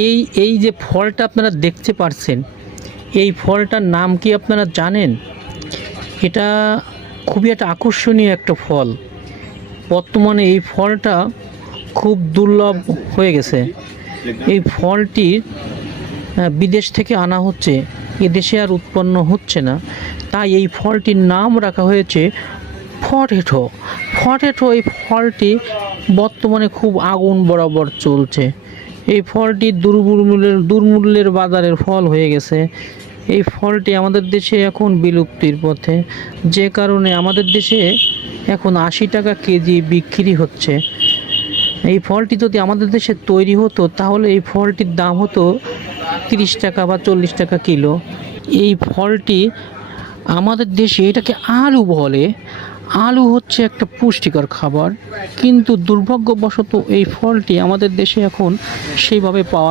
এই এই যে ফলটা আপনারা দেখতে পাচ্ছেন, এই ফলটার নাম কি আপনারা জানেন? এটা খুবই একটা আকর্ষণীয় একটা ফল। বর্তমানে এই ফলটা খুব দুর্লভ হয়ে গেছে। এই ফলটি বিদেশ থেকে আনা হচ্ছে, এদেশে আর উৎপন্ন হচ্ছে না। তাই এই ফলটির নাম রাখা হয়েছে পটেটো। পটেটো এই ফলটি বর্তমানে খুব আগুন বরাবর চলছে। এই ফলটি দুর্মূল্যের বাজারের ফল হয়ে গেছে। এই ফলটি আমাদের দেশে এখন বিলুপ্তির পথে, যে কারণে আমাদের দেশে এখন 80 টাকা কেজি বিক্রি হচ্ছে। এই ফলটি যদি আমাদের দেশে তৈরি হতো তাহলে এই ফলটির দাম হতো 30 টাকা বা 40 টাকা কিলো। এই ফলটি আমাদের দেশে এটাকে আলু বলে। আলু হচ্ছে একটা পুষ্টিকর খাবার, কিন্তু দুর্ভাগ্যবশত এই ফলটি আমাদের দেশে এখন সেইভাবে পাওয়া